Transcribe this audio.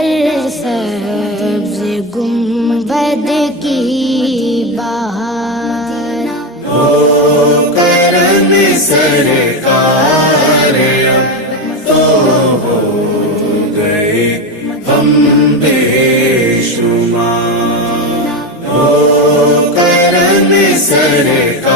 पर सब्ज़ गुंबद की बहार। हो करम सरकार अब तो हो गए हम बेशुमार। हो करम सरकार